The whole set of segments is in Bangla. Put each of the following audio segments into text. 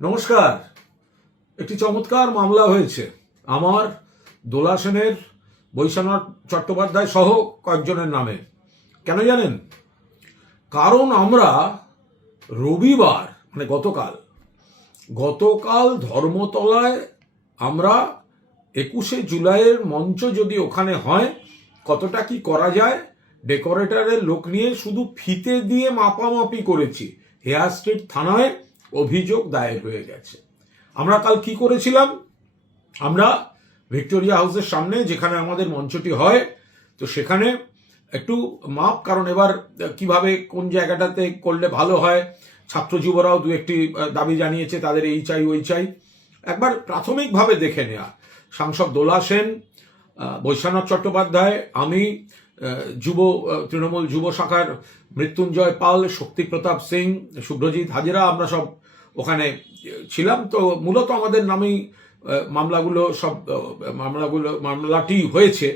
নমস্কার। একটি চমৎকার মামলা হয়েছে আমার, দোলা সেনের, বৈশ্বনাথ চট্টোপাধ্যায় সহ কয়েকজনের নামে। কেন জানেন? কারণ আমরা রবিবার মানে গতকাল ধর্মতলায় আমরা 21শে জুলাইয়ের মঞ্চ যদি ওখানে হয় কতটা কি করা যায় ডেকোরেটরের লোক নিয়ে শুধু ফিতে দিয়ে মাপামাপি করেছি। হেয়ার স্ট্রিট থানায় অভিযোগ দায়ের হয়ে গেছে। আমরা কাল কি করেছিলাম? আমরা ভিক্টোরিয়া হাউসের সামনে যেখানে আমাদের মঞ্চটি হয়, তো সেখানে একটু মাপ, কারণ এবার কিভাবে কোন জায়গাটাতে করলে ভালো হয়, ছাত্র যুবরাও দু একটি দাবি জানিয়েছে, তাদের এই চাই ওই চাই, একবার প্রাথমিকভাবে দেখে নেওয়া। সাংসদ দোলা সেন, বৈশ্বনাথ চট্টোপাধ্যায়, আমি, তৃণমূল যুব শাখার মৃত্যুঞ্জয় পাল, শক্তিপ্রতাপ সিং, শুভ্রজিৎ হাজরা, আমরা সব ওখানে ছিলাম। তো মূলত আমাদের নামেই মামলাটি হয়েছে।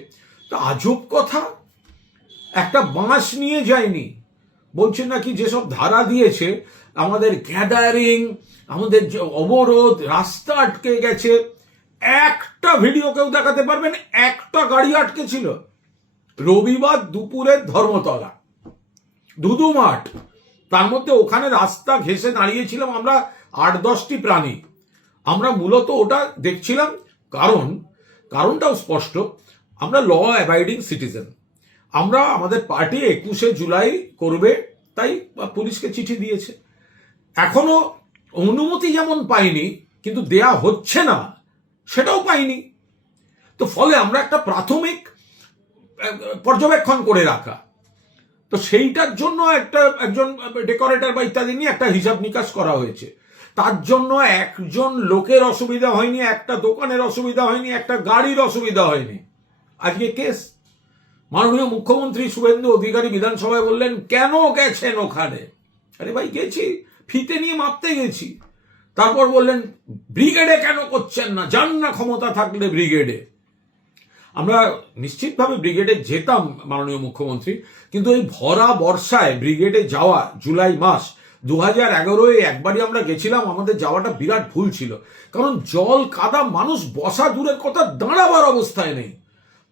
তো আজব কথা, একটা বাঁশ নিয়ে যায়নি, বলছে নাকি যেসব ধারা দিয়েছে, আমাদের গ্যাদারিং, আমাদের যে অবরোধ, রাস্তা আটকে গেছে, একটা ভিডিও কেউ দেখাতে পারবেন? একটা গাড়ি আটকে ছিল রবিবার দুপুরের ধর্মতলা ধুধু মাঠ, তার মধ্যে ওখানে রাস্তা ঘেঁষে দাঁড়িয়েছিলাম আমরা 8-10টি প্রাণী। আমরা মূলত ওটা দেখছিলাম, কারণটাও স্পষ্ট, আমরা ল অ্যাবাইডিং সিটিজেন। আমরা আমাদের পার্টি 21শে জুলাই করবে, তাই পুলিশকে চিঠি দিয়েছে। এখনো অনুমতি যেমন পাইনি, কিন্তু দেয়া হচ্ছে না সেটাও পাইনি। তো ফলে আমরা একটা প্রাথমিক পর্যবেক্ষণ করে রাখা, তো সেইটার জন্য একজন ডেকোরেটর বা ইত্যাদি নিয়ে একটা হিসাব নিকাশ করা হয়েছে। তার জন্য একজন লোকের অসুবিধা হয়নি, একটা দোকানের অসুবিধা হয়নি, একটা গাড়ির অসুবিধা হয়নি। আজকে কেস, মাননীয় মুখ্যমন্ত্রী শুভেন্দু অধিকারী বিধানসভায় বললেন, কেন গেছেন ওখানে? আরে ভাই, গেছি, ফিতে নিয়ে মাপতে গেছি। তারপর বললেন, ব্রিগেডে কেন করছেন না? যান না, ক্ষমতা থাকলে ব্রিগেডে। আমরা নিশ্চিতভাবে ব্রিগেডে যেতাম মাননীয় মুখ্যমন্ত্রী, কিন্তু এই ভরা বর্ষায় ব্রিগেডে যাওয়া, জুলাই মাস 2011-এ একবারই আমরা গেছিলাম, আমাদের যাওয়াটা বিরাট ভুল ছিল, কারণ জল কাদা, মানুষ বসা দূরের কথা, দাঁড়াবার অবস্থায় নেই।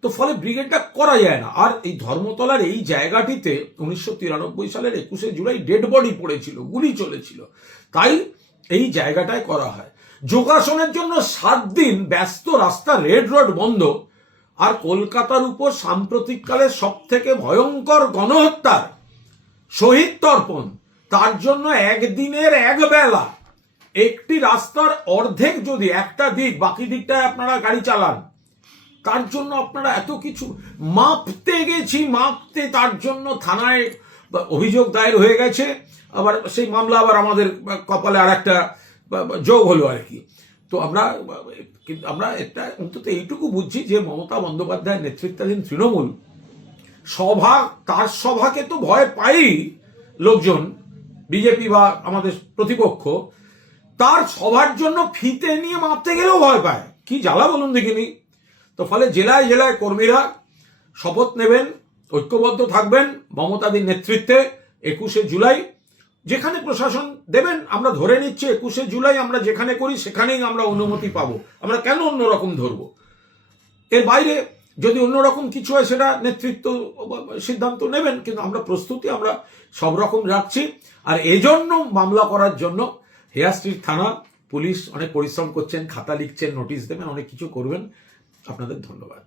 তো ফলে ব্রিগেডটা করা যায় না। আর এই ধর্মতলার এই জায়গাটিতে 1993 সালের 21শে জুলাই ডেড বডি পড়েছিল, গুলি চলেছিল, তাই এই জায়গাটায় করা হয়। যোগাসনের জন্য 7 দিন ব্যস্ত রাস্তা, রেড রোড বন্ধ, আর কলকাতার উপর সাম্প্রতিককালের সব থেকে ভয়ঙ্কর গণহত্যার শহীদ তর্পণ, তার জন্য একদিনের একবেলা একটি রাস্তার অর্ধেক যদি একটা দিক, বাকি দিকটায় আপনারা গাড়ি চালান, তার জন্য আপনারা এত কিছু মাপতে গেছি, তার জন্য থানায় অভিযোগ দায়ের হয়ে গেছে। আবার সেই মামলা আবার আমাদের কপালে আর একটা যোগ হলো আর কি। তো আমরা একটা অন্তত এইটুকু বুঝছি যে মমতা বন্দ্যোপাধ্যায়ের নেতৃত্বাধীন তৃণমূল তার সভাকে তো ভয় পাই লোকজন, বিজেপি বা আমাদের প্রতিপক্ষ, তার সভার জন্য ফিতে নিয়ে মাপতে গেলেও ভয় পায়। কি জ্বালা বলুন দেখিনি। তো ফলে জেলায় জেলায় কর্মীরা শপথ নেবেন, ঐক্যবদ্ধ থাকবেন মমতাদির নেতৃত্বে। 21শে জুলাই যেখানে প্রশাসন দেবেন, আমরা ধরে নিচ্ছি 21শে জুলাই আমরা যেখানে করি সেখানেই আমরা অনুমতি পাবো। আমরা কেন অন্যরকম ধরবো? এর বাইরে যদি অন্যরকম কিছু হয় সেটা নেতৃত্ব সিদ্ধান্ত নেবেন, কিন্তু আমরা প্রস্তুতি আমরা সব রকম রাখছি। আর এজন্য মামলা করার জন্য হেয়ার স্ট্রিট থানা পুলিশ অনেক পরিশ্রম করছেন, খাতা লিখছেন, নোটিশ দেবেন, অনেক কিছু করবেন। আপনাদের ধন্যবাদ।